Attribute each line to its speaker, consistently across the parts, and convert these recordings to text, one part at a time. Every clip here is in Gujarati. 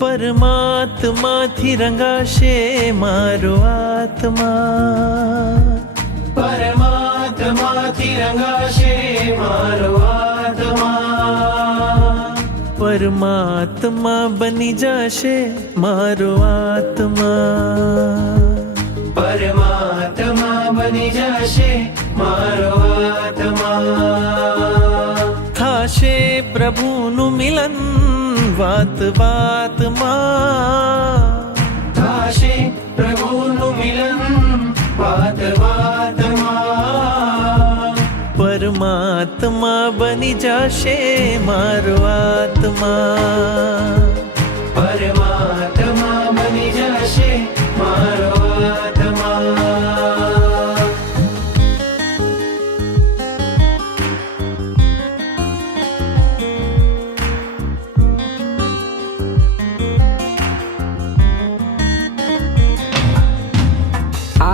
Speaker 1: પરમાત્માથી રંગાશે મારો આત્મા.
Speaker 2: પરમાત્માથી રંગાશે મારો આત્મા.
Speaker 1: પરમાત્મા બની જશે મારો આત્મા.
Speaker 2: પરમાત્મા બની જશે મારો આત્મા.
Speaker 1: થાશે પ્રભુનું મિલન વાત વાતમાં.
Speaker 2: થશે પ્રભુનું મિલન વાત વાતમાં.
Speaker 1: પરમાત્મા બની જશે મારો આત્મા
Speaker 2: પરમાત્મા બની જશે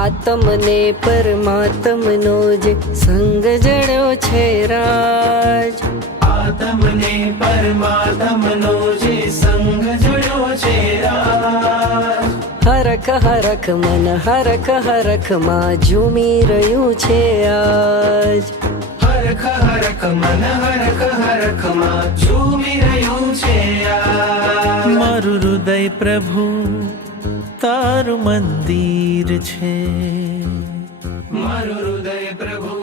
Speaker 3: આત્મને પરમાત્મનો જ સંગ જડ્યો છે રાજ.
Speaker 2: આત્મને પરમાત્મનો જે સંગ જડ્યો છે રાજ.
Speaker 3: હરખ હરખ મન હરખ હરખમાં ઝૂમી રહ્યું છે આજ.
Speaker 2: હરખ હરખ મન હરખ હરખમાં ઝૂમી રહ્યું છે આ
Speaker 1: મારું હૃદય પ્રભુ તારું મંદિર છે.
Speaker 2: મારું હૃદય પ્રભુ